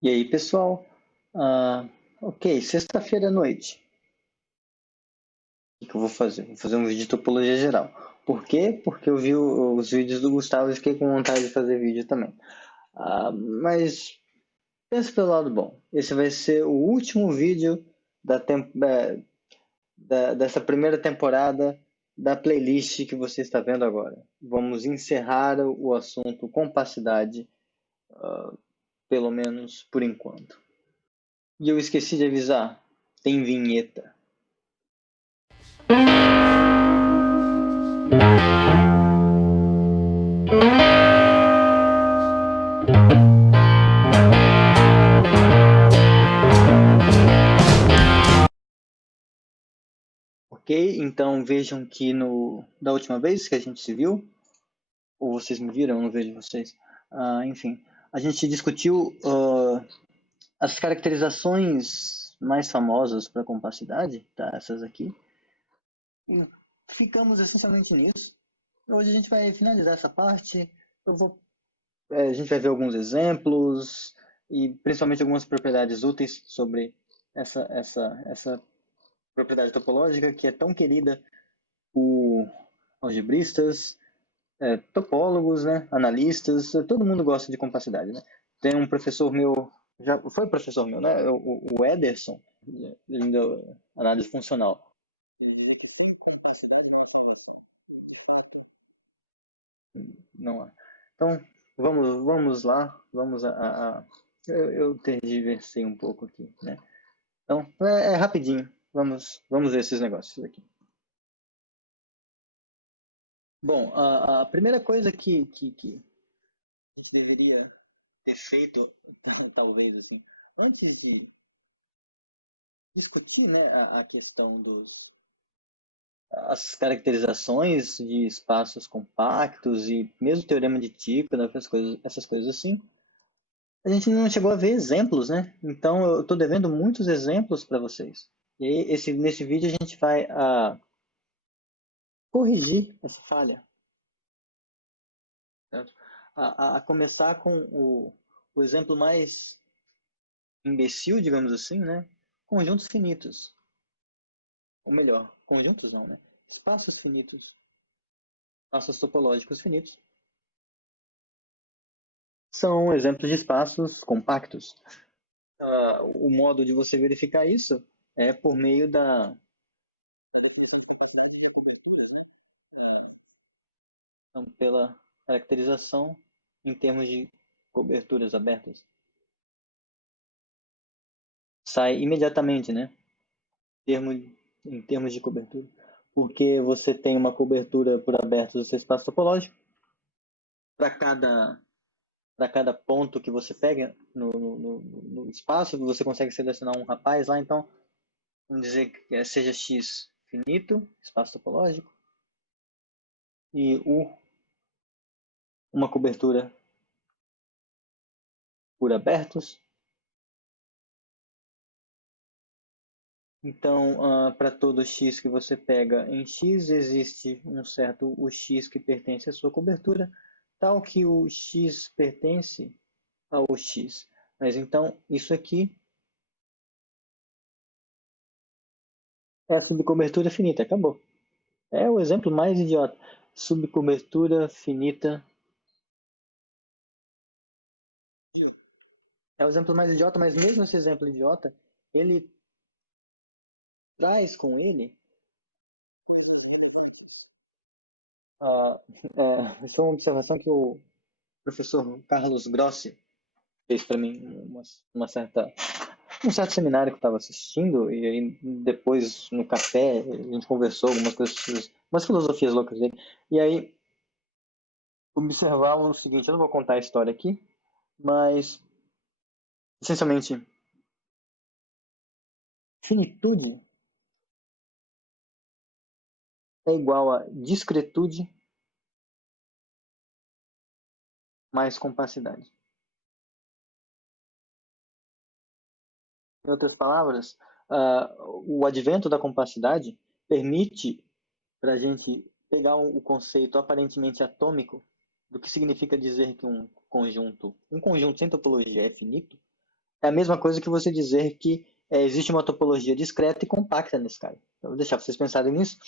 E aí, pessoal? Ok, sexta-feira à noite. O que eu vou fazer? Vou fazer um vídeo de topologia geral. Por quê? Porque eu vi os vídeos do Gustavo e fiquei com vontade de fazer vídeo também. Mas pensa pelo lado bom. Esse vai ser o último vídeo dessa primeira temporada da playlist que você está vendo agora. Vamos encerrar o assunto compacidade, pelo menos por enquanto. E eu esqueci de avisar, tem vinheta. Ok? Então vejam que da última vez que a gente se viu, ou vocês me viram, eu não vejo vocês. Enfim, a gente discutiu as caracterizações mais famosas para compacidade, tá? Essas aqui. E ficamos essencialmente nisso. Hoje a gente vai finalizar essa parte. A gente vai ver alguns exemplos e principalmente algumas propriedades úteis sobre essa propriedade topológica que é tão querida por algebristas, topólogos, né, analistas, todo mundo gosta de compacidade, né? Tem um professor meu, já foi professor meu, né, o Ederson, ele deu análise funcional. Não há. Então, vamos lá, eu tergiversei um pouco aqui, né? Então, é rapidinho, vamos ver esses negócios aqui. Bom, a primeira coisa que a gente deveria ter feito, talvez assim, antes de discutir, né, a questão as caracterizações de espaços compactos e mesmo o teorema de Tycho, essas coisas assim, a gente não chegou a ver exemplos, né? Então eu estou devendo muitos exemplos para vocês. E aí, nesse vídeo a gente vai corrigir essa falha, certo? A começar com o exemplo mais imbecil, digamos assim, né? Conjuntos finitos. Ou melhor, conjuntos não, né? Espaços finitos, espaços topológicos finitos, são exemplos de espaços compactos. O modo de você verificar isso é por meio da definição de capacidade de coberturas, né? Então, pela caracterização em termos de coberturas abertas. Sai imediatamente, né? Termo, em termos de cobertura. Porque você tem uma cobertura por abertos do seu espaço topológico. Para cada ponto que você pega no espaço, você consegue selecionar um rapaz lá, então vamos dizer que seja X finito, espaço topológico, e U, uma cobertura por abertos. Então, para todo X que você pega em X, existe um certo o X que pertence à sua cobertura, tal que o X pertence ao X. Mas então, isso aqui é a subcobertura finita, acabou. É o exemplo mais idiota. Subcobertura finita. É o exemplo mais idiota, mas mesmo esse exemplo idiota, ele traz com ele. Uh, isso é uma observação que o professor Carlos Grossi fez para mim um certo seminário que eu estava assistindo, e aí depois no café a gente conversou algumas coisas, umas filosofias loucas dele. E aí observava o seguinte: eu não vou contar a história aqui, mas essencialmente, finitude é igual a discretude mais compacidade. Em outras palavras, o advento da compacidade permite para a gente pegar o conceito aparentemente atômico do que significa dizer que um conjunto sem topologia é finito, É a mesma coisa que você dizer que existe uma topologia discreta e compacta nesse caso. Eu vou deixar vocês pensarem nisso,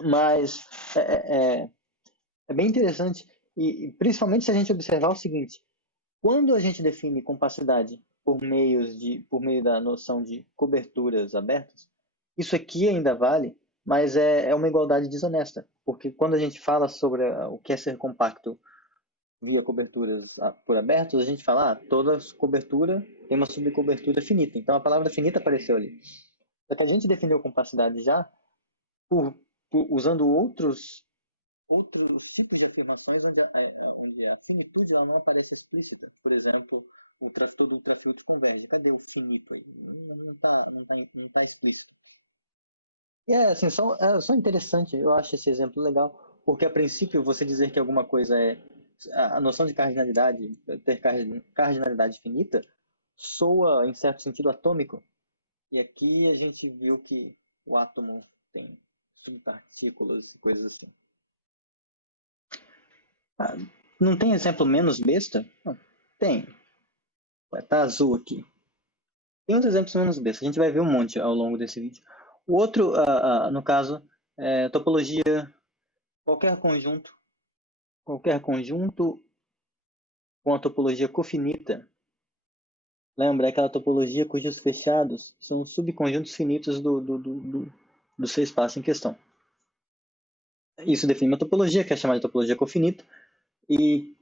mas é bem interessante, e principalmente se a gente observar o seguinte: quando a gente define compacidade por meio da noção de coberturas abertas, isso aqui ainda vale, mas é uma igualdade desonesta, porque quando a gente fala sobre o que é ser compacto via coberturas por abertos, a gente fala, toda cobertura tem uma subcobertura finita. Então a palavra finita apareceu ali. Só que a gente definiu compacidade já por, usando outros tipos de afirmações onde a finitude ela não aparece explícita. Por exemplo, todo ultrafluido converge. Cadê o finito aí? Não tá explícito. E assim, só interessante, eu acho esse exemplo legal, porque a princípio você dizer que alguma coisa a noção de cardinalidade, ter cardinalidade finita, soa, em certo sentido, atômico. E aqui a gente viu que o átomo tem subpartículas e coisas assim. Ah, não tem exemplo menos besta? Não, tem. Vai estar azul aqui. Tem outros exemplos menos besta. A gente vai ver um monte ao longo desse vídeo. O outro, no caso, é topologia, qualquer conjunto, qualquer conjunto com a topologia cofinita. Lembra, é aquela topologia cujos fechados são subconjuntos finitos do seu espaço em questão. Isso define uma topologia, que é chamada de topologia cofinita, e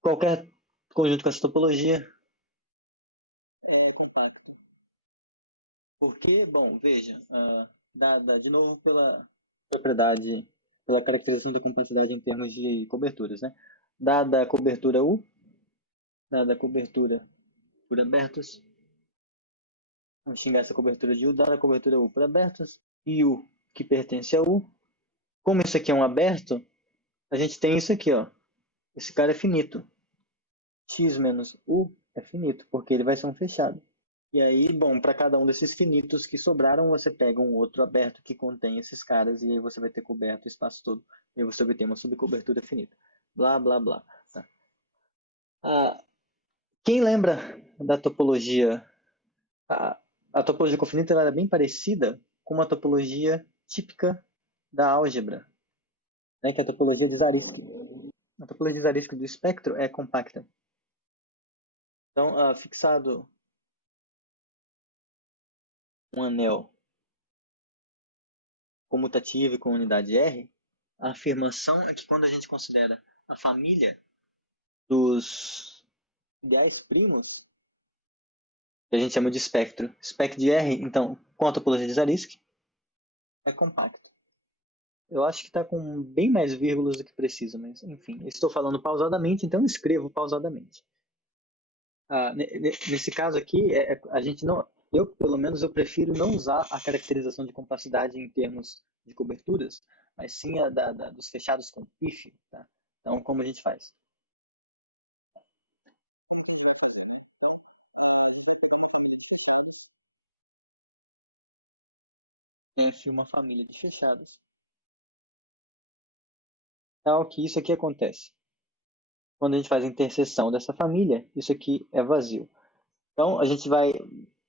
qualquer conjunto com essa topologia é compacto. Porque, bom, veja, dada de novo pela propriedade, pela caracterização da complexidade em termos de coberturas, né? Dada a cobertura U, dada a cobertura por abertos, vamos xingar essa cobertura de U, dada a cobertura U por abertos, e U que pertence a U, como isso aqui é um aberto, a gente tem isso aqui, ó. Esse cara é finito. X menos U é finito, porque ele vai ser um fechado. E aí, bom, para cada um desses finitos que sobraram, você pega um outro aberto que contém esses caras e aí você vai ter coberto o espaço todo. E aí você obtém uma subcobertura finita. Blá, blá, blá. Tá. Quem lembra da topologia? A, a topologia cofinita ela era bem parecida com uma topologia típica da álgebra, né, que é a topologia de Zariski. A topologia de Zariski do espectro é compacta. Então, fixado um anel comutativo e com unidade R, a afirmação é que quando a gente considera a família dos ideais primos, que a gente chama de espectro, espectro de R, então, com a topologia de Zariski, é compacto. Eu acho que está com bem mais vírgulas do que precisa, mas enfim, estou falando pausadamente, então escrevo pausadamente. Nesse caso aqui, a gente não, eu pelo menos eu prefiro não usar a caracterização de compacidade em termos de coberturas, mas sim a dos fechados com pífio. Tá? Então, como a gente faz? F uma família de fechados, tal que isso aqui acontece. Quando a gente faz a interseção dessa família, isso aqui é vazio. Então, a gente vai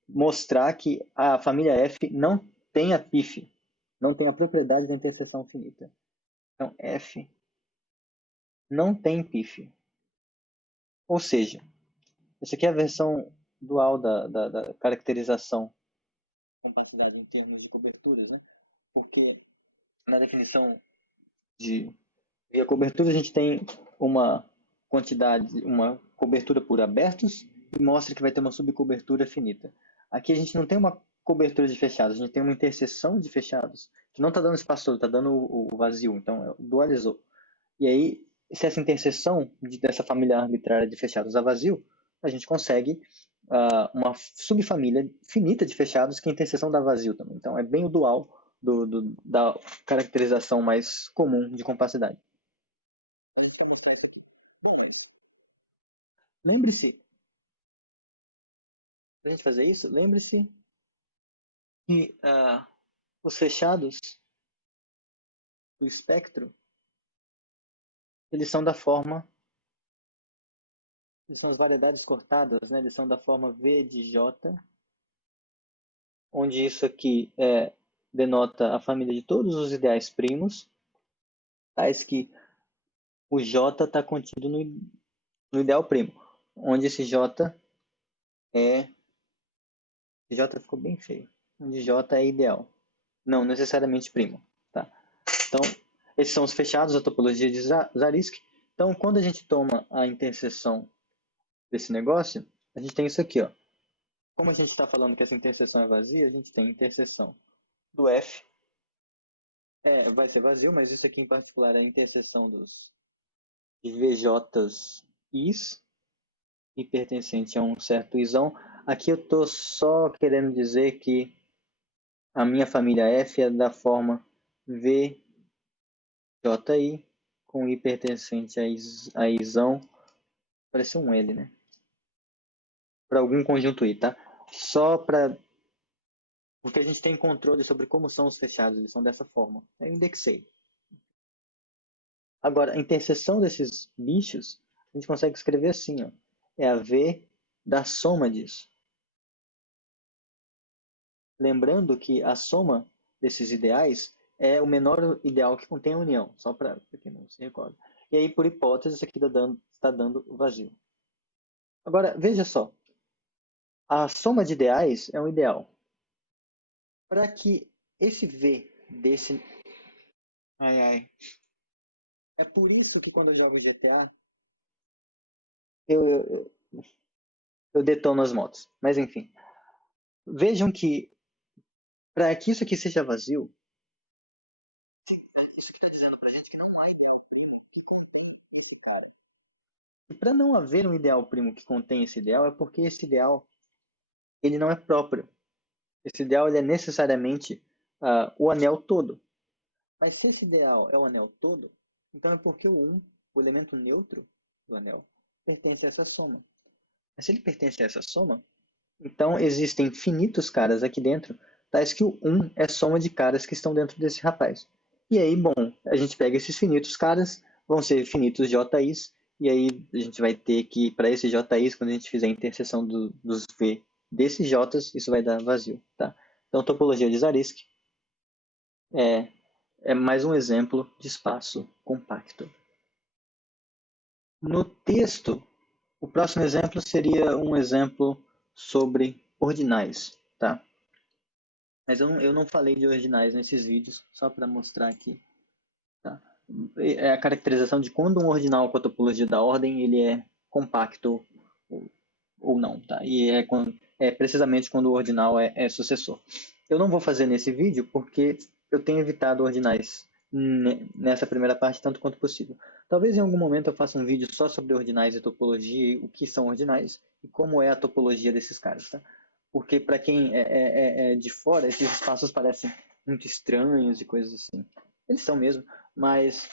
mostrar que a família F não tem a pífio, não tem a propriedade da interseção finita. Então, F não tem pífio. Ou seja, essa aqui é a versão dual da caracterização com capacidade em termos de coberturas, né? Porque na definição de via cobertura a gente tem uma quantidade, uma cobertura por abertos e mostra que vai ter uma subcobertura finita. Aqui a gente não tem uma cobertura de fechados, a gente tem uma interseção de fechados, que não está dando espaço todo, está dando o vazio, então dualizou. E aí, se essa interseção dessa família arbitrária de fechados a vazio, a gente consegue uma subfamília finita de fechados que a interseção dá vazio também. Então, é bem o dual da caracterização mais comum de compacidade. A gente vai mostrar isso aqui. Bom, mas lembre-se, para a gente fazer isso, lembre-se que os fechados do espectro, eles são da forma Eles são as variedades cortadas, né? Eles são da forma V de J, onde isso aqui denota a família de todos os ideais primos, tais que o J está contido no ideal primo, onde esse J é... J ficou bem feio. Onde J é ideal, não necessariamente primo. Tá? Então, esses são os fechados da topologia de Zariski. Então, quando a gente toma a interseção desse negócio, a gente tem isso aqui. Ó. Como a gente está falando que essa interseção é vazia, a gente tem a interseção do F. Vai ser vazio, mas isso aqui em particular é a interseção dos VJs Is, e pertencente a um certo isão. Aqui eu estou só querendo dizer que a minha família F é da forma VJI, com I pertencente a isão. Parece um L, né? Para algum conjunto I, tá? Só para... Porque a gente tem controle sobre como são os fechados, eles são dessa forma. Eu indexei. Agora, a interseção desses bichos, a gente consegue escrever assim, ó. É a V da soma disso. Lembrando que a soma desses ideais é o menor ideal que contém a união, só para quem não se recorda. E aí, por hipótese, isso aqui está dando vazio. Agora, veja só. A soma de ideais é um ideal. Para que esse V desse... Ai, ai. É por isso que quando eu jogo GTA, eu, eu detono as motos. Mas enfim. Vejam que para que isso aqui seja vazio, isso que está dizendo para a gente que não há ideal primo que contém esse cara. E para não haver um ideal primo que contém esse ideal, é porque esse ideal ele não é próprio. Esse ideal ele é necessariamente o anel todo. Mas se esse ideal é o anel todo, então é porque o 1, o elemento neutro do anel, pertence a essa soma. Mas se ele pertence a essa soma, então existem infinitos caras aqui dentro, tais que o 1 é soma de caras que estão dentro desse rapaz. E aí, bom, a gente pega esses finitos caras, vão ser finitos JIs, e aí a gente vai ter que, para esses JIs, quando a gente fizer a interseção dos V desses J's, isso vai dar vazio. Tá? Então, topologia de Zariski é mais um exemplo de espaço compacto. No texto, o próximo exemplo seria um exemplo sobre ordinais. Tá? Mas eu não falei de ordinais nesses vídeos, só para mostrar aqui. Tá? É a caracterização de quando um ordinal com a topologia da ordem ele é compacto ou não. Tá? E é precisamente quando o ordinal é sucessor. Eu não vou fazer nesse vídeo porque eu tenho evitado ordinais nessa primeira parte tanto quanto possível. Talvez em algum momento eu faça um vídeo só sobre ordinais e topologia, o que são ordinais e como é a topologia desses caras. Tá? Porque para quem é de fora, esses espaços parecem muito estranhos e coisas assim. Eles são mesmo, mas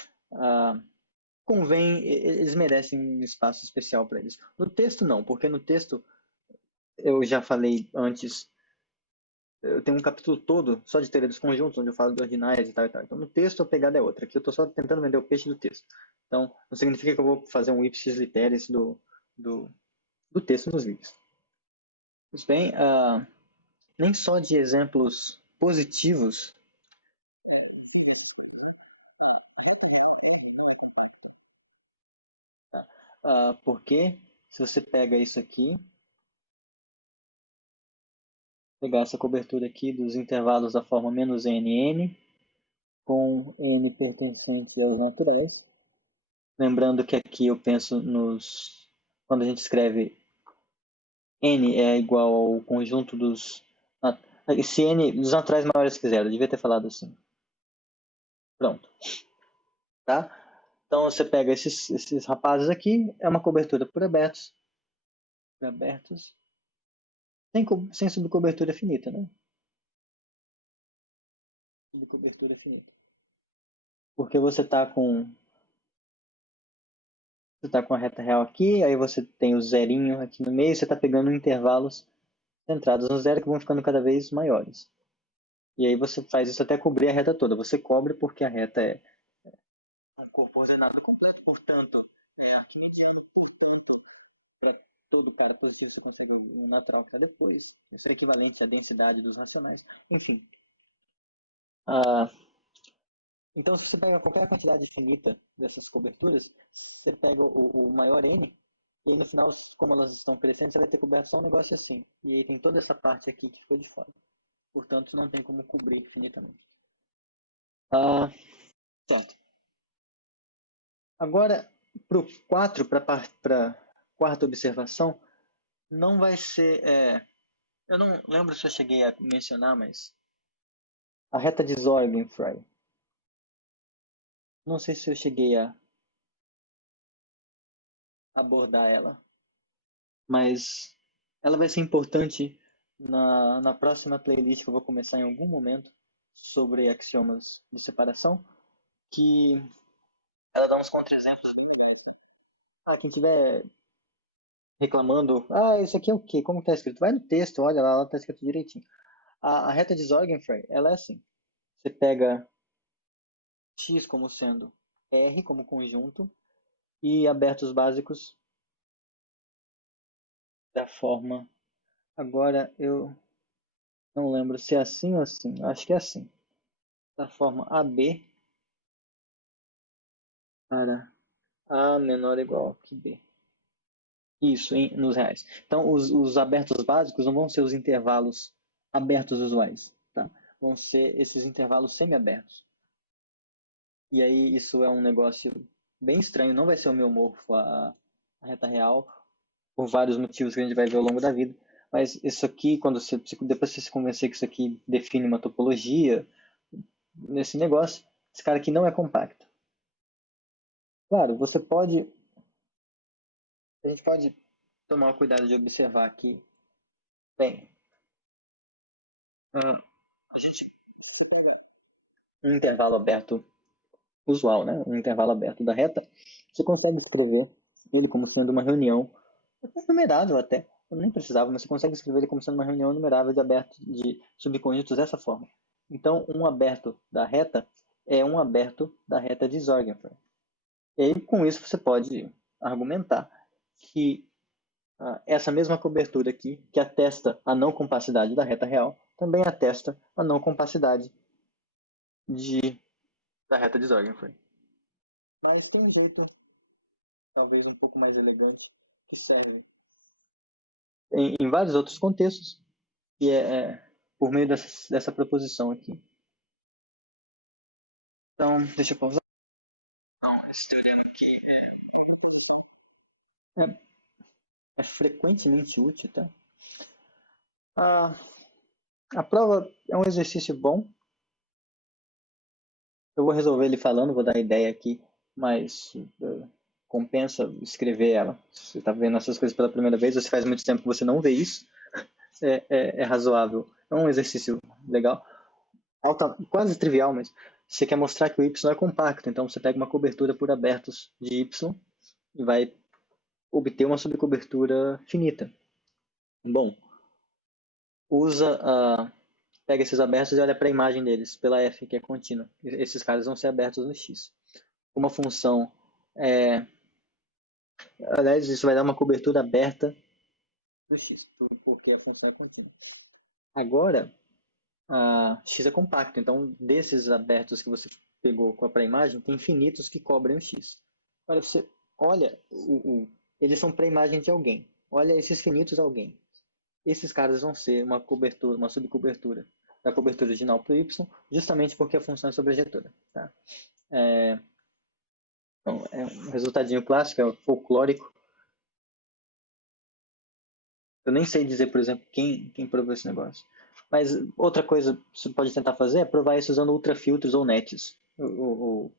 convém, eles merecem um espaço especial para eles. No texto não, porque no texto eu já falei antes, eu tenho um capítulo todo só de teoria dos conjuntos, onde eu falo de ordinais e tal e tal. Então no texto a pegada é outra, aqui eu estou só tentando vender o peixe do texto. Então não significa que eu vou fazer um ipsis literis do, do texto nos vídeos. Pois bem, nem só de exemplos positivos porque se você pega isso aqui, pegar essa cobertura aqui dos intervalos da forma -nn, com n pertencente aos naturais, lembrando que aqui eu penso quando a gente escreve n é igual ao conjunto esse n dos naturais maiores que zero, eu devia ter falado assim. Pronto. Tá? Então você pega esses rapazes aqui, é uma cobertura por abertos, sem subcobertura finita, né? Subcobertura finita. Porque você tá com a reta real aqui, aí você tem o zerinho aqui no meio, você está pegando intervalos centrados no zero que vão ficando cada vez maiores. E aí você faz isso até cobrir a reta toda. Você cobre porque a reta é um corpo ordenado completo, portanto, é arquimediano todo, cara, porque você tem um natural que está depois. Isso é equivalente à densidade dos racionais. Enfim. Ah, então, se você pega qualquer quantidade finita dessas coberturas, você pega o maior N, e aí no final, como elas estão crescendo, você vai ter coberto só um negócio assim. E aí tem toda essa parte aqui que ficou de fora. Portanto, não tem como cobrir infinitamente. Certo. Agora, para o 4, para a quarta observação, não vai ser... eu não lembro se eu cheguei a mencionar, mas... A reta de Sorgenfrey. Não sei se eu cheguei a abordar ela, mas ela vai ser importante na próxima playlist que eu vou começar em algum momento sobre axiomas de separação, que ela dá uns contra-exemplos bem legais. Quem tiver reclamando, isso aqui é o quê? Como está escrito? Vai no texto, olha lá está escrito direitinho. A reta de Sorgenfrey, ela é assim. Você pega x como sendo R como conjunto e abertos básicos da forma. Agora eu não lembro se é assim ou assim. Eu acho que é assim. Da forma AB para A menor ou igual que B. Isso, nos reais. Então, os abertos básicos não vão ser os intervalos abertos usuais, tá? Vão ser esses intervalos semi-abertos. E aí, isso é um negócio bem estranho. Não vai ser homeomorfo a reta real, por vários motivos que a gente vai ver ao longo da vida. Mas isso aqui, depois você se convencer que isso aqui define uma topologia, nesse negócio, esse cara aqui não é compacto. Claro, a gente pode tomar o cuidado de observar aqui. Bem, a gente pega um intervalo aberto usual, né? Um intervalo aberto da reta, você consegue escrever ele como sendo uma reunião numerável até. Eu nem precisava, mas você consegue escrever ele como sendo uma reunião numerável de subconjuntos dessa forma. Então, um aberto da reta é um aberto da reta de Sorgenfrey. E aí, com isso, você pode argumentar que essa mesma cobertura aqui, que atesta a não compacidade da reta real, também atesta a não compacidade da reta de Sorgenfrey. Mas tem um jeito, talvez um pouco mais elegante, que serve em vários outros contextos, que é por meio dessa proposição aqui. Então, deixa eu pausar. Então, esse teorema aqui é, é frequentemente útil, tá? A prova é um exercício bom. Eu vou resolver ele falando, vou dar a ideia aqui, mas compensa escrever ela. Se você está vendo essas coisas pela primeira vez, ou se faz muito tempo que você não vê isso, é razoável. É um exercício legal. Quase trivial, mas você quer mostrar que o Y é compacto, então você pega uma cobertura por abertos de Y e vai obter uma subcobertura finita. Bom, pega esses abertos e olha para a imagem deles, pela F, que é contínua. Esses caras vão ser abertos no X. Uma função aliás, isso vai dar uma cobertura aberta no X, porque a função é contínua. Agora, X é compacto, então desses abertos que você pegou com a pré-imagem, tem infinitos que cobrem o X. Agora você olha, eles são pré-imagem de alguém. Olha esses finitos alguém. Esses caras vão ser uma cobertura, uma subcobertura da cobertura original para o Y, justamente porque a função é sobrejetora. Tá? Então, é um resultadinho clássico, é folclórico. Eu nem sei dizer, por exemplo, quem provou esse negócio. Mas outra coisa que você pode tentar fazer é provar isso usando ultrafiltros ou nets. Ou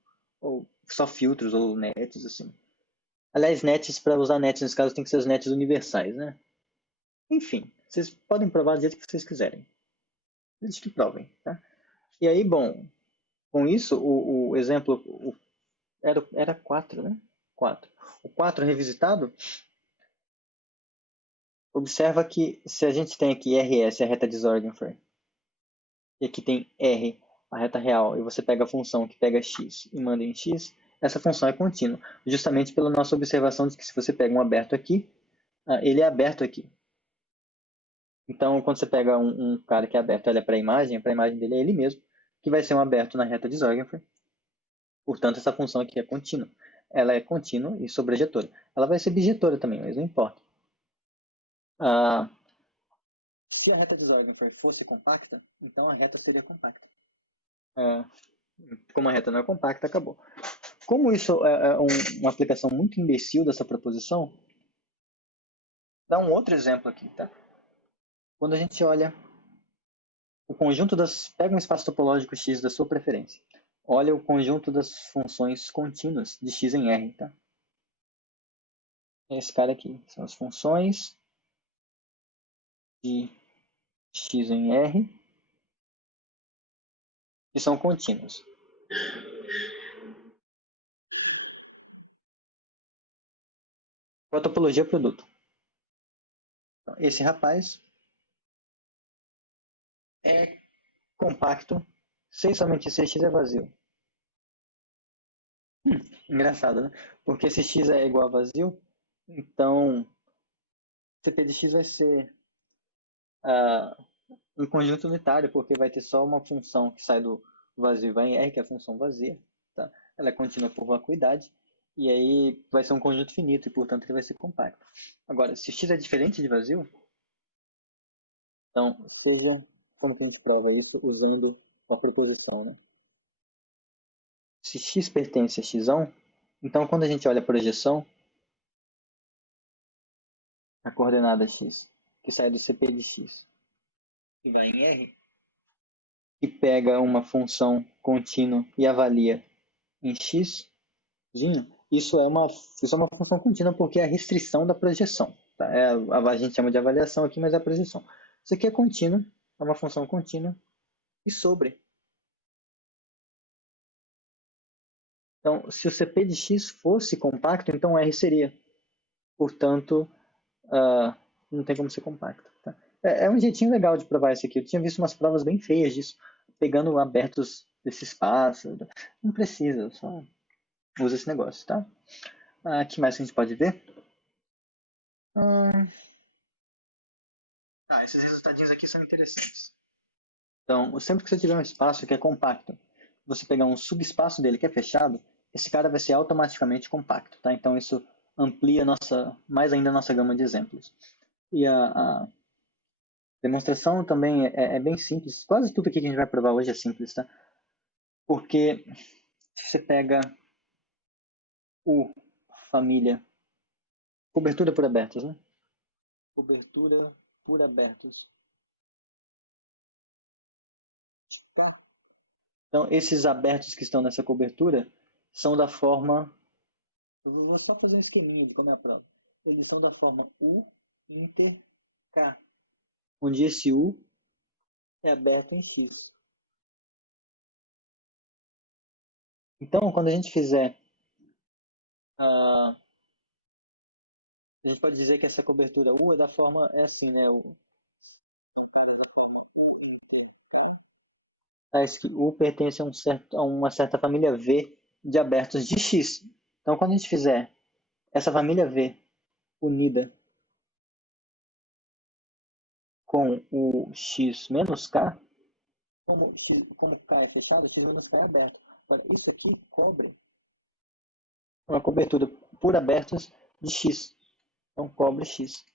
só filtros ou nets, assim. Aliás, nets, para usar nets nesse caso, tem que ser os nets universais, né? Enfim, vocês podem provar do jeito que vocês quiserem. Eles que provem, tá? E aí, bom, com isso, o exemplo era 4, né? 4. O 4 revisitado, observa que se a gente tem aqui RS, a reta de Sorgenfrey, e aqui tem R, a reta real, e você pega a função que pega x e manda em x, essa função é contínua, justamente pela nossa observação de que se você pega um aberto aqui, ele é aberto aqui. Então, quando você pega um cara que é aberto, olha para a imagem dele é ele mesmo, que vai ser um aberto na reta de Zeugenfer. Portanto, essa função aqui é contínua. Ela é contínua e sobrejetora. Ela vai ser bijetora também, mas não importa. Se a reta de Zeugenfer fosse compacta, então a reta seria compacta. Como a reta não é compacta, acabou. Como isso é uma aplicação muito imbecil dessa proposição, dá um outro exemplo aqui, tá? Quando a gente olha o conjunto das... Pega um espaço topológico X da sua preferência. Olha o conjunto das funções contínuas de X em R, tá? Esse cara aqui. São as funções de X em R que são contínuas. Com a topologia produto. Então, esse rapaz é compacto se somente esse X é vazio. Engraçado, né? Porque se X é igual a vazio, então CP de X vai ser um conjunto unitário, porque vai ter só uma função que sai do vazio e vai em R, que é a função vazia. Tá? Ela é contínua por vacuidade, e aí vai ser um conjunto finito, e portanto ele vai ser compacto. Agora, se X é diferente de vazio, então seja como que a gente prova isso usando uma proposição, né? Se X pertence a X1, então quando a gente olha a projeção, a coordenada X, que sai do CP de X, e vai em R, e pega uma função contínua e avalia em X, isso é uma função contínua porque é a restrição da projeção. Tá? A gente chama de avaliação aqui, mas é a projeção. Isso aqui é contínuo, é uma função contínua e sobre. Então, se o CP de X fosse compacto, então R seria. Portanto, não tem como ser compacto. Tá? É um jeitinho legal de provar isso aqui. Eu tinha visto umas provas bem feias disso, pegando abertos desse espaço. Não precisa, só usa esse negócio, tá? O que mais que a gente pode ver? Esses resultadinhos aqui são interessantes. Então, sempre que você tiver um espaço que é compacto, você pegar um subespaço dele que é fechado, esse cara vai ser automaticamente compacto, tá? Então, isso amplia mais ainda a nossa gama de exemplos. E a demonstração também é bem simples. Quase tudo aqui que a gente vai provar hoje é simples, tá? Porque se você pega o família cobertura por abertos, né? Cobertura por abertos. Então, esses abertos que estão nessa cobertura são da forma... Eu vou só fazer um esqueminha de como é a prova. Eles são da forma U inter K, onde esse U é aberto em X. Então, quando a gente fizer... a gente pode dizer que essa cobertura U é da forma... É assim, né? São caras da forma U inter K. U pertence a uma certa família V de abertos de X. Então, quando a gente fizer essa família V unida com o X menos K, como K é fechado, X menos K é aberto. Agora, isso aqui cobre uma cobertura por abertos de X. Então, cobre X.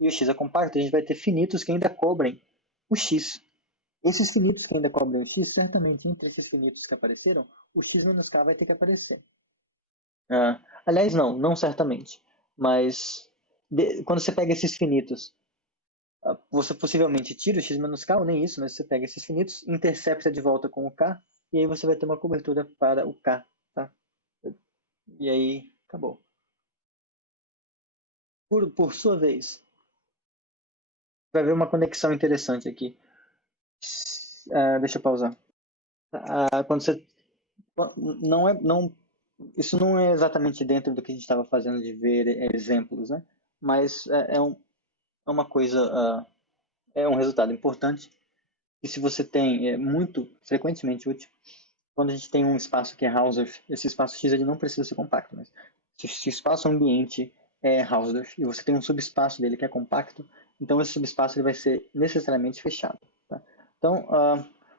E o X é compacto, a gente vai ter finitos que ainda cobrem o X. Esses finitos que ainda cobrem o X, certamente entre esses finitos que apareceram, o X menos K vai ter que aparecer. Aliás, não certamente. Mas quando você pega esses finitos, você possivelmente tira o x menos k, ou nem isso, mas você pega esses finitos, intercepta de volta com o k, e aí você vai ter uma cobertura para o k. Tá? E aí, acabou. Por sua vez, vai ver uma conexão interessante aqui. Deixa eu pausar. Quando você... Isso não é exatamente dentro do que a gente estava fazendo de ver exemplos, né? Mas uma coisa... é um resultado importante. E se você tem, muito frequentemente útil, quando a gente tem um espaço que é Hausdorff, esse espaço X ele não precisa ser compacto, mas se o espaço ambiente é Hausdorff e você tem um subespaço dele que é compacto, então esse subespaço ele vai ser necessariamente fechado. Tá? Então,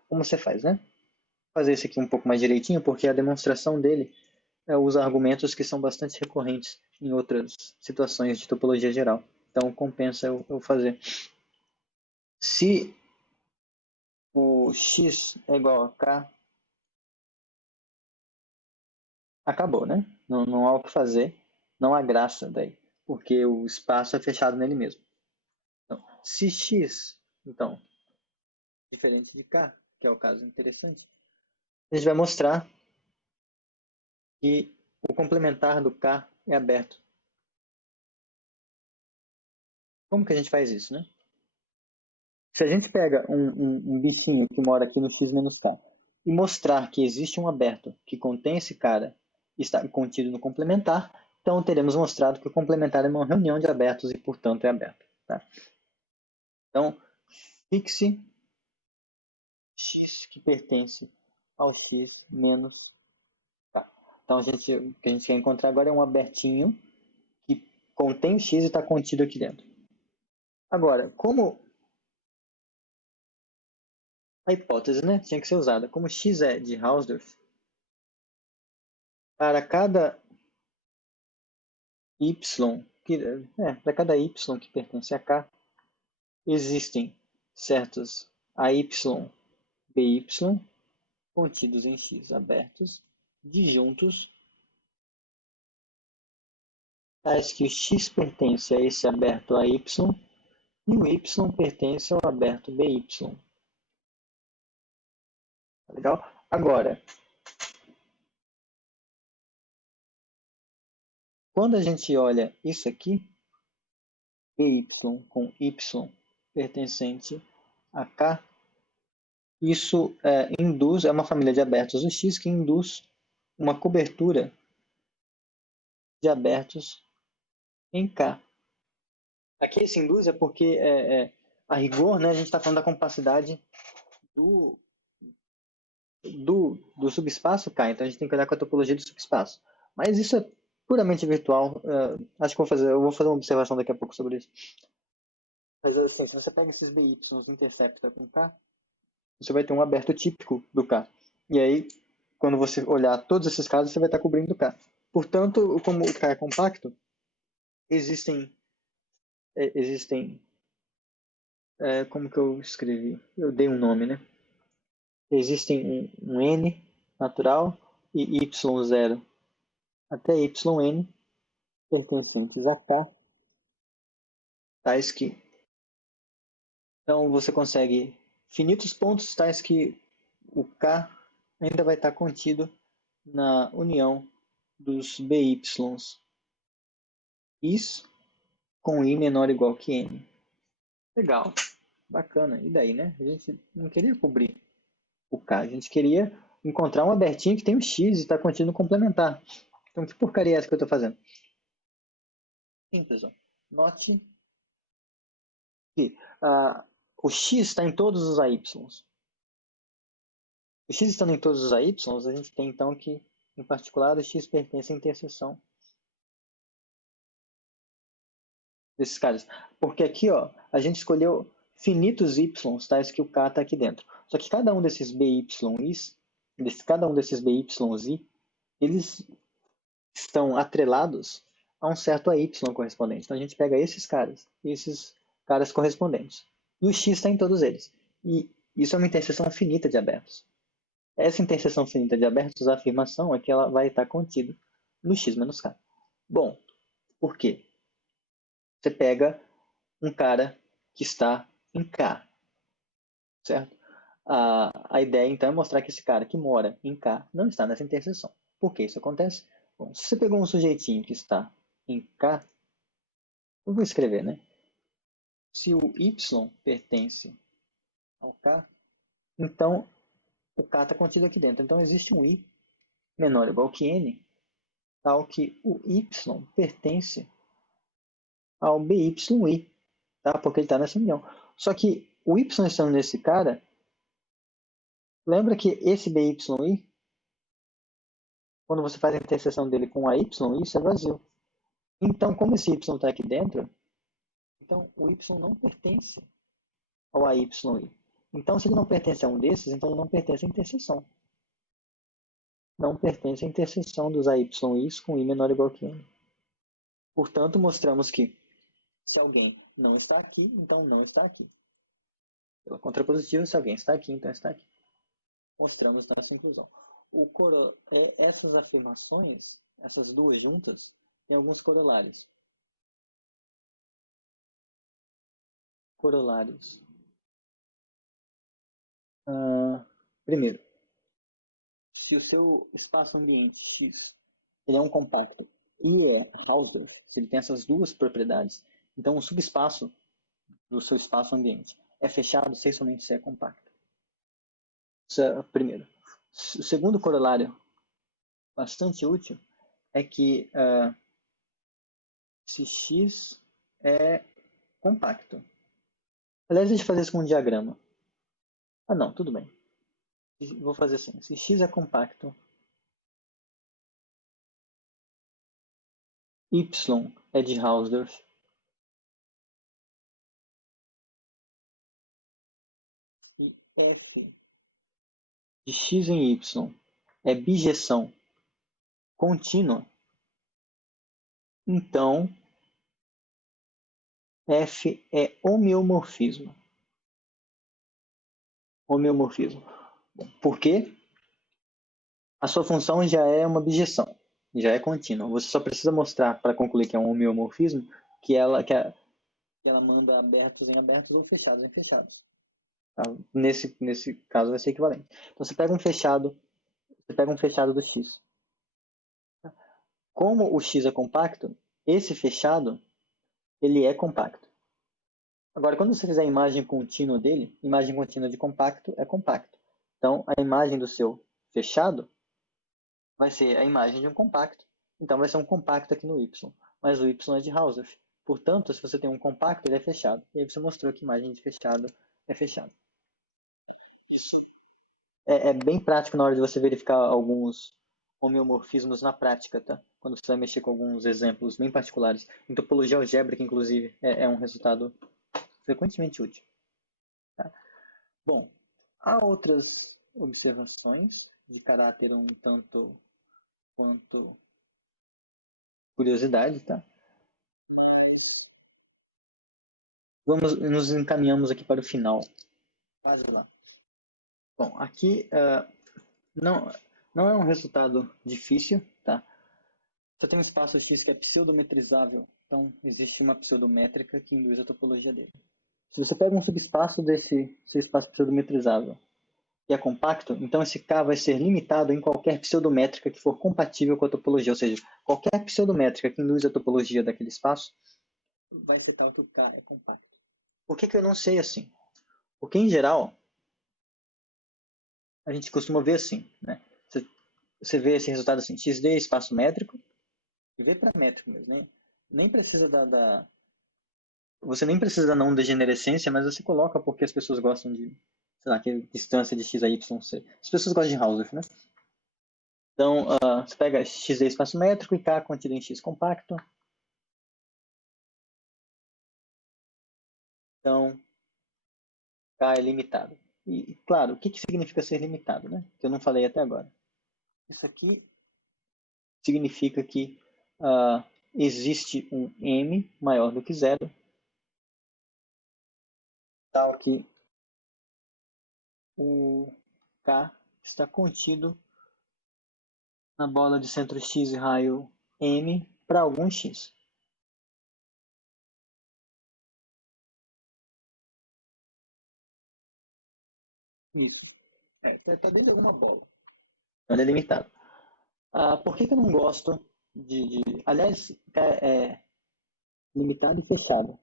como você faz, né? Vou fazer esse aqui um pouco mais direitinho, porque a demonstração dele usa argumentos que são bastante recorrentes em outras situações de topologia geral. Então, compensa eu fazer. Se o x é igual a k, acabou, né? Não há o que fazer, não há graça daí, porque o espaço é fechado nele mesmo. Então, se x, então, diferente de k, que é o caso interessante, a gente vai mostrar que o complementar do k é aberto. Como que a gente faz isso, né? Se a gente pega um bichinho que mora aqui no x menos k e mostrar que existe um aberto que contém esse cara e está contido no complementar, então teremos mostrado que o complementar é uma reunião de abertos e, portanto, é aberto. Tá? Então, fixe x que pertence ao x menos k. Então, o que a gente quer encontrar agora é um abertinho que contém o x e está contido aqui dentro. Agora, como a hipótese, né, tinha que ser usada, como x é de Hausdorff, para cada y, para cada y que pertence a k, existem certos AY, BY, contidos em x abertos, disjuntos, tais que o x pertence a esse aberto AY e o y pertence ao aberto BY. Tá legal? Agora, quando a gente olha isso aqui, BY com Y pertencente a K, isso induz, é uma família de abertos do X que induz uma cobertura de abertos em K. Aqui esse induz é porque, a rigor, né, a gente está falando da compacidade do subespaço K, então a gente tem que olhar com a topologia do subespaço. Mas isso é puramente virtual, acho que eu vou fazer uma observação daqui a pouco sobre isso. Mas assim, se você pega esses BY e intercepta com K, você vai ter um aberto típico do K. E aí, quando você olhar todos esses casos, você vai estar cobrindo o K. Portanto, como o K é compacto, existem como que eu escrevi? Eu dei um nome, né? Existem um N natural e Y0 até YN pertencentes a K, tais que... Então, você consegue finitos pontos tais que o K ainda vai estar contido na união dos BYs is com I menor ou igual que N. Legal, bacana. E daí, né? A gente não queria cobrir o K, a gente queria encontrar um abertinho que tem o X e está contido no complementar. Então, que porcaria é essa que eu estou fazendo? Simples, ó. Note que o X está em todos os AY. O X estando em todos os AY, a gente tem então que, em particular, o X pertence à interseção desses caras. Porque aqui, ó, a gente escolheu finitos Y, tais que o K está aqui dentro. Só que cada um desses BYIs, cada um desses BYI, eles estão atrelados a um certo AY correspondente. Então a gente pega esses caras correspondentes. E o X está em todos eles. E isso é uma interseção finita de abertos. Essa interseção finita de abertos, a afirmação é que ela vai estar contida no X menos K. Bom, por quê? Você pega um cara que está em K, certo? A ideia, então, é mostrar que esse cara que mora em K não está nessa interseção. Por que isso acontece? Bom, se você pegou um sujeitinho que está em K, eu vou escrever, né? Se o Y pertence ao K, então o K está contido aqui dentro. Então existe um I menor ou igual que N, tal que o Y pertence ao BYI, tá? Porque ele está nessa união. Só que o Y estando nesse cara, lembra que esse BYI quando você faz a interseção dele com a y, isso é vazio. Então, como esse y está aqui dentro, então o y não pertence ao AYI. Então, se ele não pertence a um desses, então ele não pertence à interseção. Não pertence à interseção dos AYIs com I menor ou igual que 1. Portanto, mostramos que se alguém não está aqui, então não está aqui. Pela contrapositiva, se alguém está aqui, então está aqui. Mostramos nossa inclusão. Essas afirmações, essas duas juntas, têm alguns corolários. Primeiro, se o seu espaço ambiente X ele é um compacto e é Hausdorff, ele tem essas duas propriedades, então o subespaço do seu espaço ambiente é fechado se somente se é compacto. Isso é o primeiro. O segundo corolário, bastante útil, é que se X é compacto. Aliás, deixa eu fazer isso com um diagrama. Não, tudo bem. Vou fazer assim. Se X é compacto, Y é de Hausdorff, e F de X em Y é bijeção contínua, então F é homeomorfismo. Por quê? A sua função já é uma bijeção, já é contínua. Você só precisa mostrar, para concluir que é um homeomorfismo, que ela manda abertos em abertos ou fechados em fechados. Tá? Nesse caso vai ser equivalente. Então você pega um fechado do X. Como o X é compacto, esse fechado ele é compacto. Agora, quando você fizer a imagem contínua dele, imagem contínua de compacto é compacto. Então, a imagem do seu fechado vai ser a imagem de um compacto. Então, vai ser um compacto aqui no Y. Mas o Y é de Hausdorff. Portanto, se você tem um compacto, ele é fechado. E aí você mostrou que imagem de fechado é fechado. Isso é bem prático na hora de você verificar alguns homeomorfismos na prática, tá? Quando você vai mexer com alguns exemplos bem particulares. Em topologia algébrica, inclusive, é um resultado frequentemente útil. Tá? Bom, há outras observações de caráter um tanto quanto curiosidade, tá? Nos encaminhamos aqui para o final. Quase lá. Bom, aqui não é um resultado difícil, tá? Você tem um espaço X que é pseudometrizável, então existe uma pseudométrica que induz a topologia dele. Se você pega um subespaço desse seu espaço pseudometrizável e é compacto, então esse K vai ser limitado em qualquer pseudométrica que for compatível com a topologia, ou seja, qualquer pseudométrica que induz a topologia daquele espaço vai ser tal que o K é compacto. Por que eu não sei assim? Porque, em geral, a gente costuma ver assim, né? Você vê esse resultado assim, XD é espaço métrico, e vê para métrico mesmo, né? Nem precisa você nem precisa da não degenerescência, mas você coloca porque as pessoas gostam de, sei lá, que distância de x a y c. As pessoas gostam de Hausdorff, né? Então, você pega XD espaço métrico e K contido em X compacto. Então, K é limitado. E, claro, o que significa ser limitado, né? Que eu não falei até agora. Isso aqui significa que existe um M maior do que zero, tal que o K está contido na bola de centro X e raio M para algum X. Isso. Está dentro de alguma bola. Ele é limitado. Por que eu não gosto aliás, é limitado e fechado.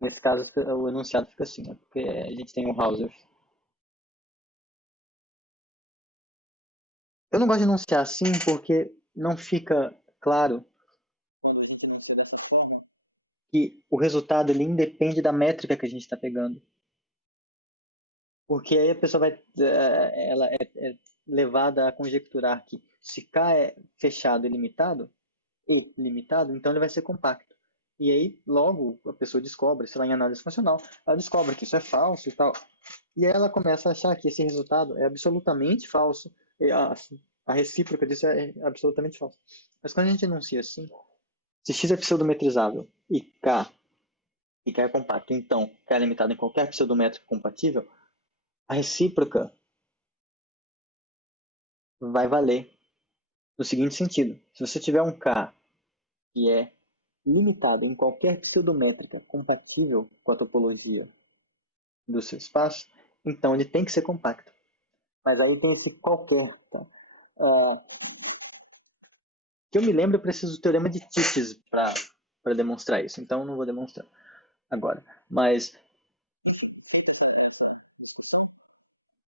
Nesse caso, o enunciado fica assim, né? Porque a gente tem o Hausdorff. Eu não gosto de enunciar assim porque não fica claro, quando a gente enuncia dessa forma, que o resultado ele independe da métrica que a gente está pegando. Porque aí a pessoa ela é levada a conjecturar que Se K é fechado e limitado, então ele vai ser compacto. E aí, logo, a pessoa descobre, sei lá, em análise funcional, ela descobre que isso é falso e tal. E aí ela começa a achar que esse resultado é absolutamente falso. E a recíproca disso é absolutamente falsa. Mas quando a gente enuncia assim, se X é pseudometrizável e K é compacto, então K é limitado em qualquer pseudométrico compatível, a recíproca vai valer no seguinte sentido. Se você tiver um K que é limitado em qualquer pseudométrica compatível com a topologia do seu espaço, então ele tem que ser compacto. Mas aí tem esse qualquer. Tá? Que eu me lembro, eu preciso do teorema de Titius para demonstrar isso, então não vou demonstrar agora. Mas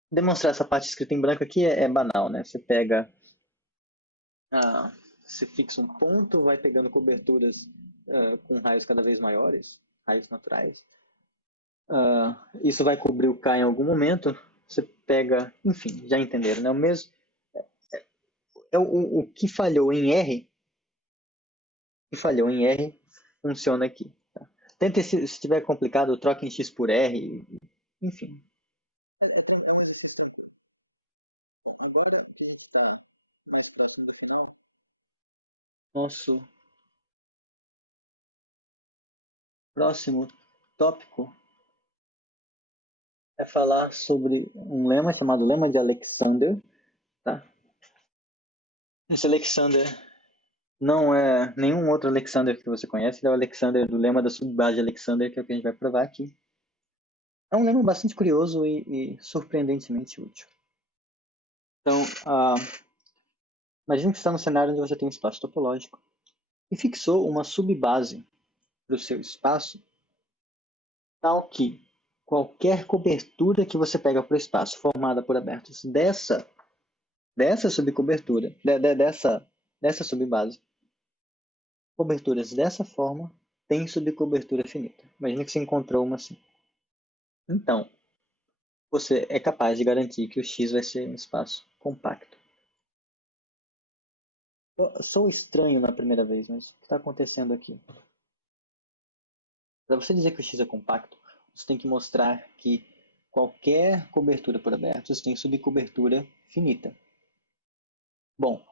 demonstrar essa parte escrita em branco aqui é banal, né? Você pega, você fixa um ponto, vai pegando coberturas com raios cada vez maiores, raios naturais. Isso vai cobrir o K em algum momento. Você pega, enfim, já entenderam, né? O mesmo o que falhou em R, funciona aqui. Tá? Tente, se estiver complicado, troque em X por R, enfim. Agora que a gente está mais próximo do final, nosso próximo tópico é falar sobre um lema chamado Lema de Alexander. Tá? Esse Alexander não é nenhum outro Alexander que você conhece, ele é o Alexander do lema da subbase de Alexander, que é o que a gente vai provar aqui. É um lema bastante curioso e surpreendentemente útil. Então, imagine que você está no cenário onde você tem um espaço topológico e fixou uma subbase para o seu espaço, tal que qualquer cobertura que você pega para o espaço formada por abertos dessa subcobertura, dessa subbase, coberturas dessa forma têm subcobertura finita. Imagina que você encontrou uma assim. Então, você é capaz de garantir que o X vai ser um espaço compacto. Eu sou estranho na primeira vez, mas o que está acontecendo aqui? Para você dizer que o X é compacto, você tem que mostrar que qualquer cobertura por abertos tem subcobertura finita. Bom,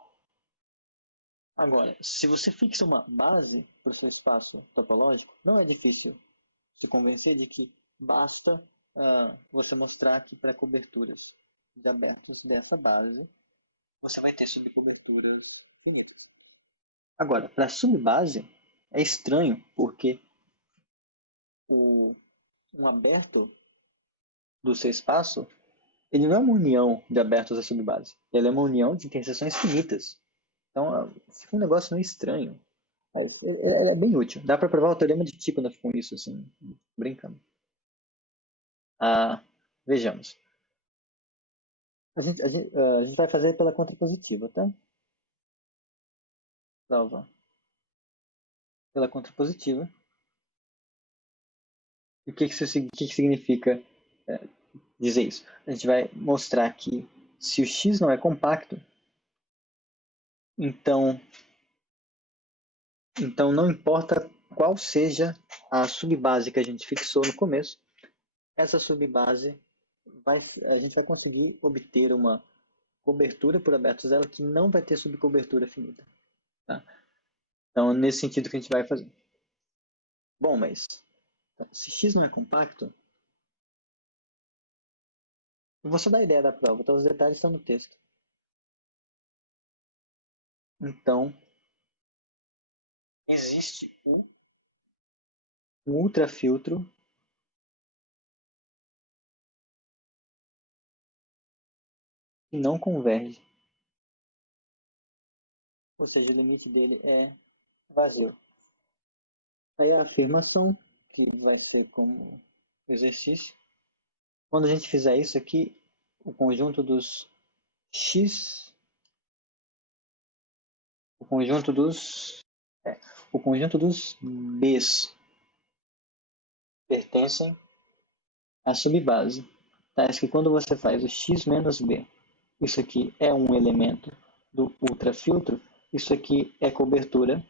agora, se você fixa uma base para o seu espaço topológico, não é difícil se convencer de que basta você mostrar que para coberturas de abertos dessa base, você vai ter subcoberturas finitas. Agora, para subbase, é estranho, porque um aberto do seu espaço, ele não é uma união de abertos da subbase. Ele é uma união de interseções finitas. Então, fica um negócio meio estranho. Ele é bem útil. Dá para provar o teorema de Tikhonov com isso, assim, brincando. Vejamos. A gente vai fazer pela contrapositiva, tá? Prova pela contrapositiva. E o que significa dizer isso? A gente vai mostrar que se o X não é compacto, então não importa qual seja a subbase que a gente fixou no começo, essa subbase a gente vai conseguir obter uma cobertura por abertos dela que não vai ter subcobertura finita. Tá? Então, nesse sentido que a gente vai fazer. Bom, mas se X não é compacto, eu vou só dar a ideia da prova, então os detalhes estão no texto. Então, existe um ultrafiltro que não converge. Ou seja, o limite dele é vazio. Aí a afirmação, que vai ser como exercício. Quando a gente fizer isso aqui, o conjunto dos x, o conjunto dos b's pertencem à subbase. Tá? Que quando você faz o x menos b, isso aqui é um elemento do ultrafiltro, isso aqui é cobertura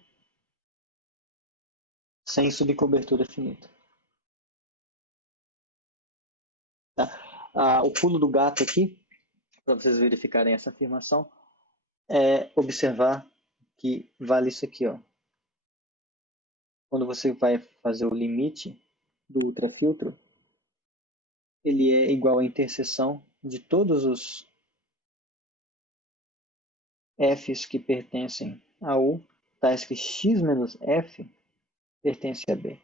sem subcobertura finita. Tá? O pulo do gato aqui, para vocês verificarem essa afirmação, é observar que vale isso aqui, ó. Quando você vai fazer o limite do ultrafiltro, ele é igual à interseção de todos os f's que pertencem a U, tais que x menos f pertence a B.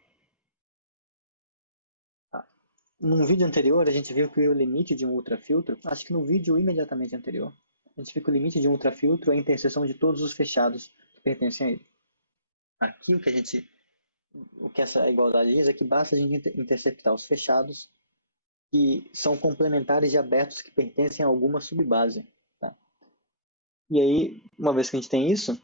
Num vídeo anterior, a gente viu que o limite de um ultrafiltro, acho que no vídeo imediatamente anterior, a gente viu que o limite de um ultrafiltro é a interseção de todos os fechados que pertencem a ele. Aqui o que essa igualdade diz é que basta a gente interceptar os fechados que são complementares de abertos que pertencem a alguma subbase. Tá? E aí, uma vez que a gente tem isso,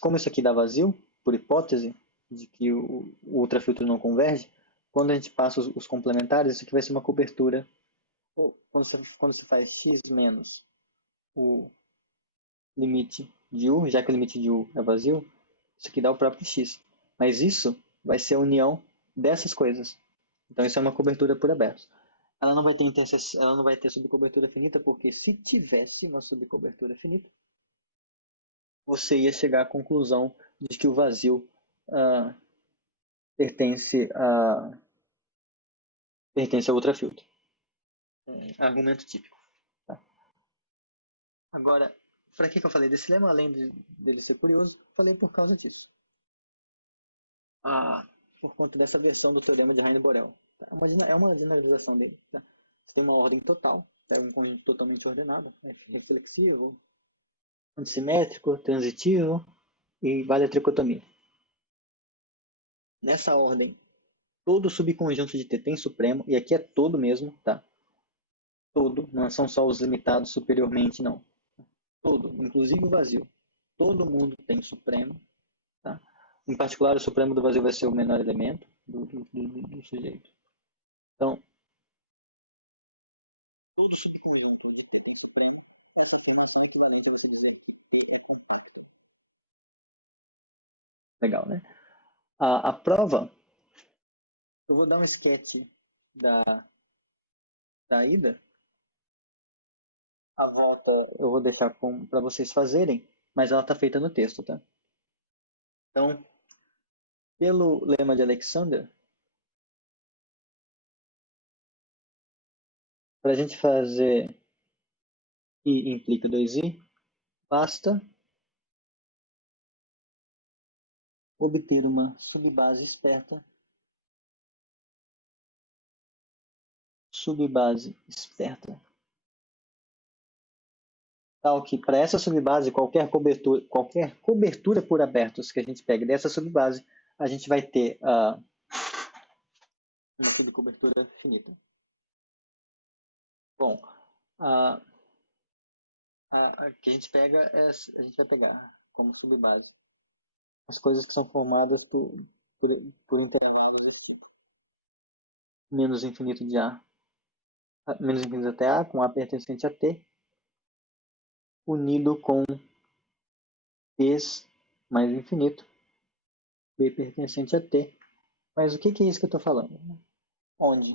como isso aqui dá vazio, por hipótese de que o ultrafiltro não converge, quando a gente passa os complementares, isso aqui vai ser uma cobertura. Quando você faz x menos o limite de U, já que o limite de U é vazio, isso aqui dá o próprio x. Mas isso vai ser a união dessas coisas. Então isso é uma cobertura por abertos. Ela não vai ter subcobertura finita, porque se tivesse uma subcobertura finita, você ia chegar à conclusão de que o vazio pertence ao ultrafiltro. Argumento típico. Tá? Agora, para que eu falei desse lema? Além dele ser curioso, falei por causa disso. Por conta dessa versão do teorema de Heine-Borel. Tá? É uma generalização dele. Tá? Você tem uma ordem total, é um conjunto totalmente ordenado, é reflexivo, antissimétrico, transitivo e vale a tricotomia. Nessa ordem, todo subconjunto de T tem supremo, e aqui é todo mesmo, tá? Todo, não são só os limitados superiormente, não. Todo, inclusive o vazio. Todo mundo tem supremo, tá? Em particular, o supremo do vazio vai ser o menor elemento do sujeito. Então, todo subconjunto de T tem supremo, essa afirmação equivalente a você dizer que T é compacto. Legal, né? A prova, eu vou dar um sketch da ida. A volta eu vou deixar para vocês fazerem, mas ela está feita no texto, tá? Então, pelo lema de Alexander, para a gente fazer I implica 2I, basta obter uma subbase esperta, tal que para essa subbase, qualquer cobertura por abertos que a gente pegue dessa subbase, a gente vai ter uma subcobertura finita. Bom, que a gente pega, a gente vai pegar como subbase as coisas que são formadas por intervalos distintos. Menos infinito de A, menos infinito até A, com A pertencente a T, unido com P's mais infinito, B pertencente a T. Mas o que é isso que eu estou falando? Onde?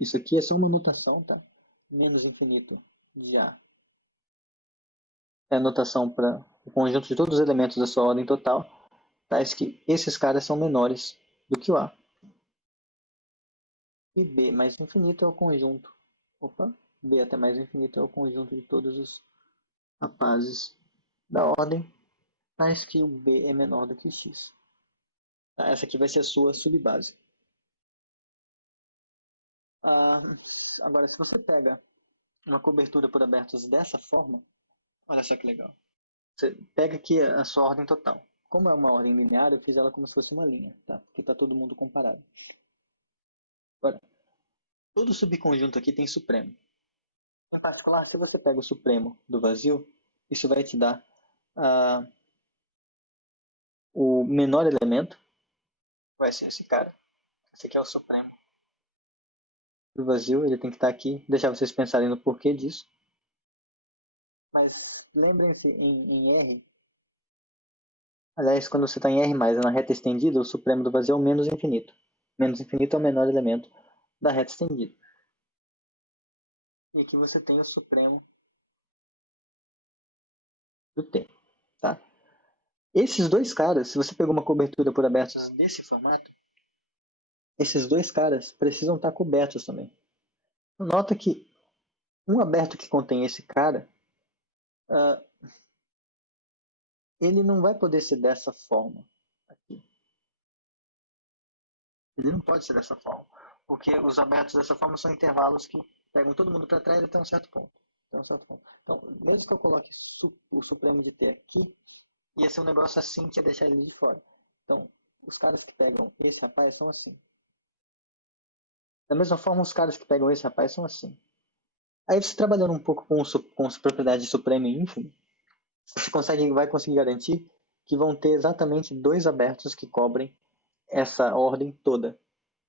Isso aqui é só uma notação, tá? Menos infinito de A. É a notação para o conjunto de todos os elementos da sua ordem total, tais que esses caras são menores do que o A. E B mais infinito é o conjunto. B até mais infinito é o conjunto de todos os rapazes da ordem, tais que o B é menor do que o X. Tá? Essa aqui vai ser a sua subbase. Agora, se você pega uma cobertura por abertos dessa forma, olha só que legal. Você pega aqui a sua ordem total. Como é uma ordem linear, eu fiz ela como se fosse uma linha, tá? Porque está todo mundo comparado. Agora, todo subconjunto aqui tem supremo. Em particular, se você pega o supremo do vazio, isso vai te dar o menor elemento, vai ser esse cara. Esse aqui é o supremo do vazio, ele tem que estar aqui. Deixar vocês pensarem no porquê disso. Mas lembrem-se em R, aliás, quando você está em R+, na reta estendida, o supremo do vazio é o menos infinito. Menos infinito é o menor elemento da reta estendida. E aqui você tem o supremo do T, tá? Esses dois caras, se você pegou uma cobertura por abertos desse formato, esses dois caras precisam estar cobertos também. Nota que um aberto que contém esse cara, ele não vai poder ser dessa forma aqui. Ele não pode ser dessa forma, porque os abertos dessa forma são intervalos que pegam todo mundo para trás até um certo ponto. Então, mesmo que eu coloque o supremo de T aqui, ia ser um negócio assim que ia deixar ele de fora. Então, os caras que pegam esse rapaz são assim. Da mesma forma, os caras que pegam esse rapaz são assim. Aí você trabalhando um pouco com as propriedades de supremo e ínfimo, você vai conseguir garantir que vão ter exatamente dois abertos que cobrem essa ordem toda.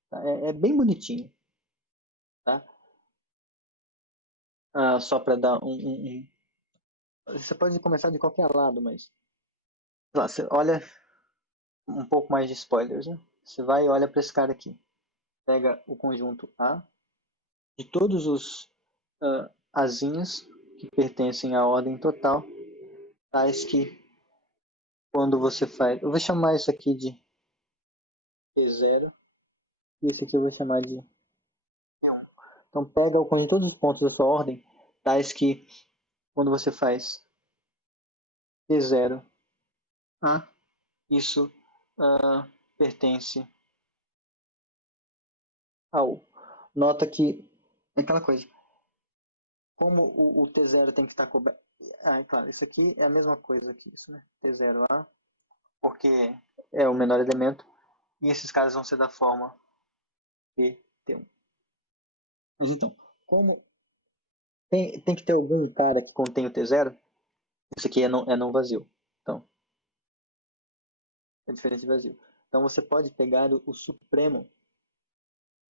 Tá? É bem bonitinho. Tá? Só para dar Você pode começar de qualquer lado, mas lá, você olha um pouco mais de spoilers. Né? Você vai e olha para esse cara aqui. Pega o conjunto A de todos os asinhos que pertencem à ordem total, tais que quando você faz... Eu vou chamar isso aqui de P0 e esse aqui eu vou chamar de P1. Então pega o conjunto de todos os pontos da sua ordem, tais que quando você faz P0 A, isso pertence ao. Nota que é aquela coisa. Como o T0 tem que estar coberto. Claro, isso aqui é a mesma coisa que isso, né? T0A, porque é o menor elemento, e esses caras vão ser da forma PT1. Mas então, como tem que ter algum cara que contém o T0, isso aqui é não vazio. Então, é diferente de vazio. Então você pode pegar o supremo,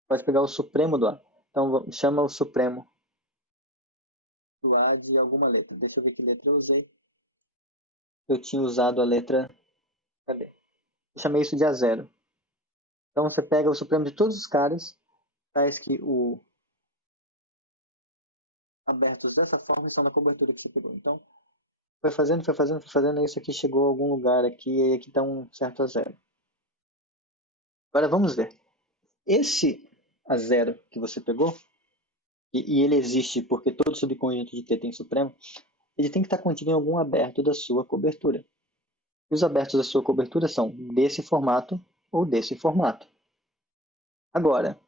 pode pegar o supremo do A. Então chama o supremo lá de alguma letra. Deixa eu ver que letra eu usei. Eu tinha usado a letra... Cadê? Eu chamei isso de A0. Então você pega o supremo de todos os caras, tais que o abertos dessa forma estão na cobertura que você pegou. Então, foi fazendo, e isso aqui chegou a algum lugar aqui, e aqui está um certo A0. Agora vamos ver. Esse A0 que você pegou, e ele existe porque todo subconjunto de T tem supremo, ele tem que estar contido em algum aberto da sua cobertura. E os abertos da sua cobertura são desse formato ou desse formato. Agora,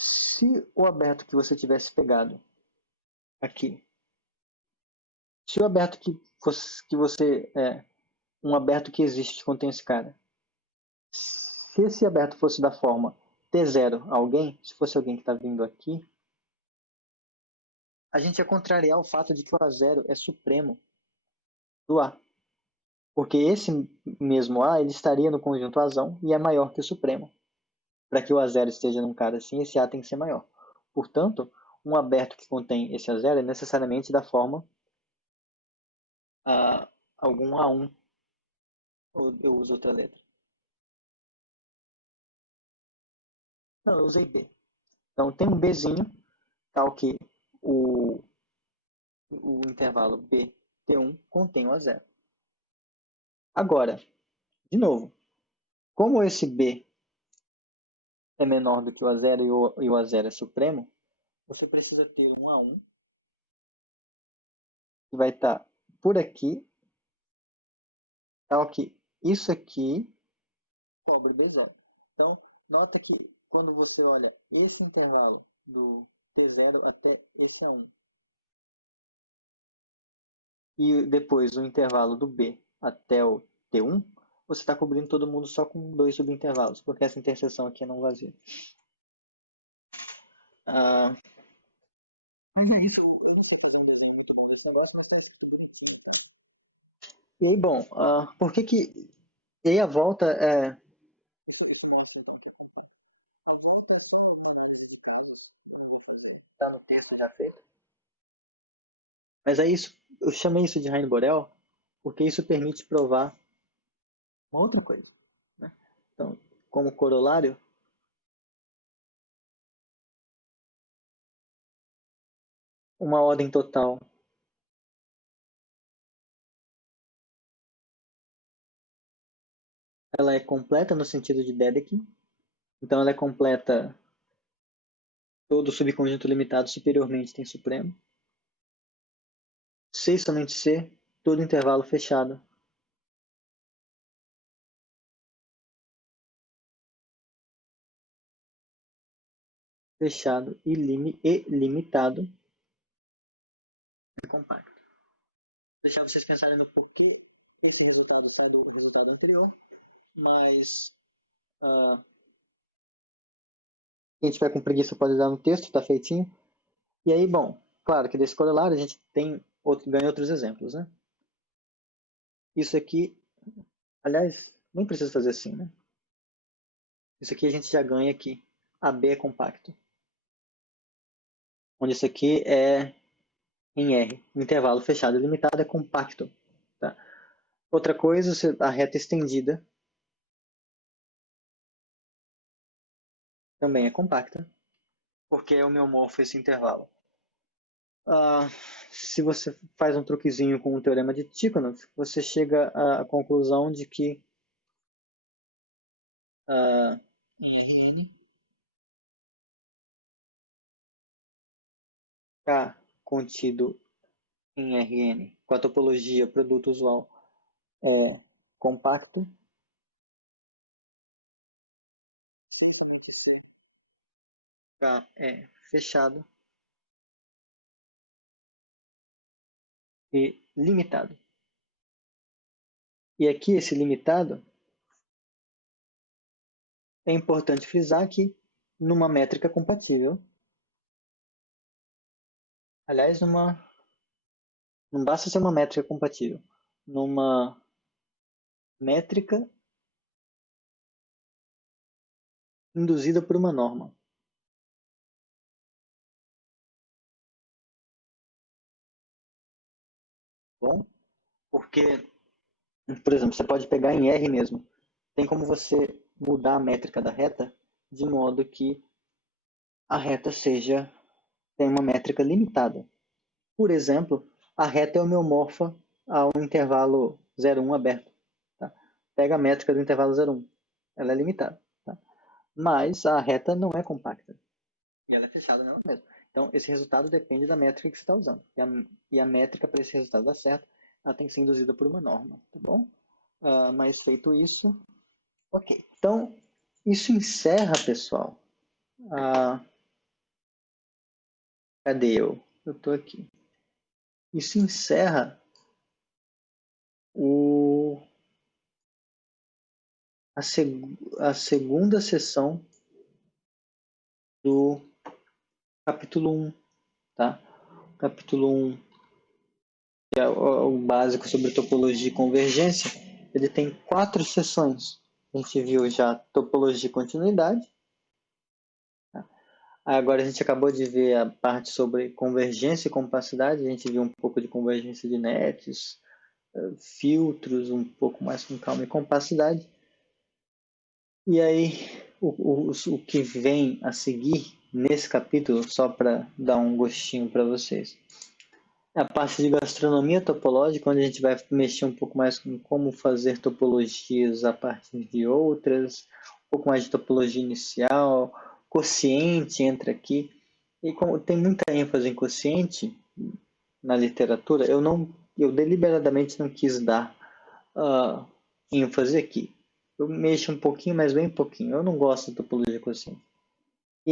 se o aberto que você tivesse pegado aqui, se o aberto que você um aberto que existe que contém esse cara, se esse aberto fosse da forma T0 alguém, se fosse alguém que está vindo aqui, a gente ia contrariar o fato de que o A0 é supremo do A. Porque esse mesmo A ele estaria no conjunto Azão e é maior que o supremo. Para que o A0 esteja num cara assim, esse A tem que ser maior. Portanto, um aberto que contém esse A0 é necessariamente da forma algum A1. Ou eu uso outra letra? Não, eu usei B. Então tem um Bzinho, tal que o intervalo BT1 contém o A0. Agora, de novo, como esse B é menor do que o A0 e o A0 é supremo, você precisa ter um A1 que vai estar por aqui, tal que isso aqui cobre B0. Então, nota que quando você olha esse intervalo do T0 até esse A1 e depois o intervalo do B até o T1, você está cobrindo todo mundo só com dois subintervalos, porque essa interseção aqui é não vazia. Mas é isso, eu não sei fazer um desenho muito bom desse negócio, mas é bonitinho. E aí, bom, por que que... E aí a volta é... Isso mostra então que a volta é só tá no texto já feito. Mas é isso, eu chamei isso de Heine-Borel porque isso permite provar uma outra coisa, né? Então, como corolário, uma ordem total ela é completa no sentido de Dedekind, então ela é completa, todo subconjunto limitado superiormente tem supremo. C e somente C, todo intervalo fechado. Fechado e limitado e compacto. Vou deixar vocês pensarem no porquê esse resultado está do resultado anterior, mas quem tiver com preguiça pode dar no texto, está feitinho. E aí, bom, claro que desse corolário a gente ganha outros exemplos, né? Isso aqui, aliás, nem precisa fazer assim, né? Isso aqui a gente já ganha aqui. AB é compacto. Onde isso aqui é em R. Um intervalo fechado e limitado é compacto. Tá? Outra coisa, a reta estendida também é compacta, porque é homeomorfo esse intervalo. Se você faz um truquezinho com o teorema de Tikhonov, você chega à conclusão de que K contido em Rn com a topologia produto usual é compacto. K é fechado e limitado. E aqui esse limitado é importante frisar que numa métrica compatível, aliás, não basta ser uma métrica compatível, numa métrica induzida por uma norma. Bom, porque, por exemplo, você pode pegar em R mesmo. Tem como você mudar a métrica da reta de modo que a reta tem uma métrica limitada. Por exemplo, a reta é homeomorfa a um intervalo 0,1 aberto. Tá? Pega a métrica do intervalo 0,1. Ela é limitada. Tá? Mas a reta não é compacta. E ela é fechada nela mesma. Então, esse resultado depende da métrica que você está usando. E a métrica para esse resultado dar certo, ela tem que ser induzida por uma norma. Tá bom? Mas feito isso, ok. Então, isso encerra, pessoal. Cadê eu? Eu estou aqui. Isso encerra a segunda sessão do capítulo 1. Tá? Capítulo 1, que é o básico sobre topologia e convergência, ele tem 4 sessões. A gente viu já topologia e continuidade. Tá? Agora a gente acabou de ver a parte sobre convergência e compacidade. A gente viu um pouco de convergência de nets, filtros, um pouco mais com calma e compacidade. E aí, o que vem a seguir nesse capítulo, só para dar um gostinho para vocês, é a parte de gastronomia topológica, onde a gente vai mexer um pouco mais com como fazer topologias a partir de outras, um pouco mais de topologia inicial, quociente entra aqui. E como tem muita ênfase em quociente na literatura, eu deliberadamente não quis dar ênfase aqui. Eu mexo um pouquinho, mas bem pouquinho. Eu não gosto de topologia quociente.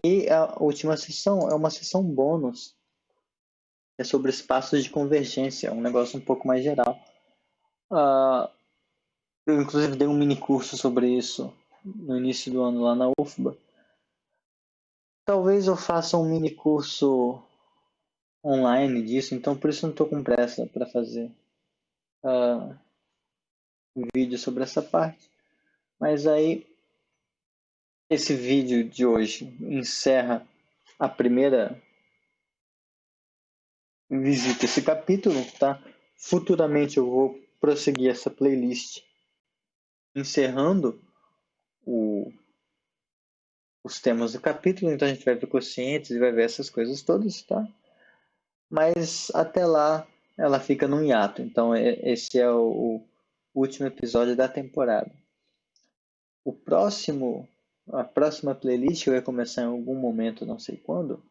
E a última sessão é uma sessão bônus, é sobre espaços de convergência, um negócio um pouco mais geral. Eu inclusive dei um mini curso sobre isso no início do ano lá na UFBA. Talvez eu faça um mini curso online disso, então por isso não estou com pressa para fazer um vídeo sobre essa parte. Mas aí, esse vídeo de hoje encerra a primeira visita a esse capítulo, tá? futuramente eu vou prosseguir essa playlist encerrando os temas do capítulo, então a gente vai ver quocientes e vai ver essas coisas todas, tá? Mas até lá ela fica num hiato, então esse é o último episódio da temporada. A próxima playlist que vai começar em algum momento, não sei quando,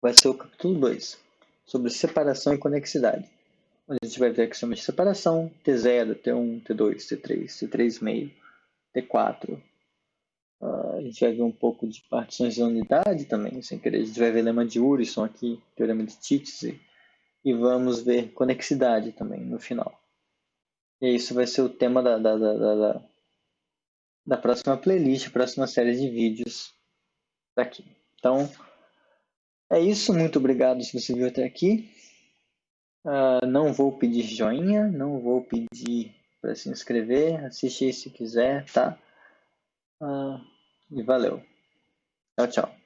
vai ser o capítulo 2, sobre separação e conexidade. Onde a gente vai ver axiomas de separação, T0, T1, T2, T3, T3,5, T4. A gente vai ver um pouco de partições de unidade também, sem querer. A gente vai ver lema de Urysohn aqui, teorema de Titze, e vamos ver conexidade também no final. E isso vai ser o tema da próxima playlist, próxima série de vídeos daqui. Então, é isso. Muito obrigado se você viu até aqui. Não vou pedir joinha, não vou pedir para se inscrever. Assiste aí se quiser, tá? E valeu. Tchau, tchau.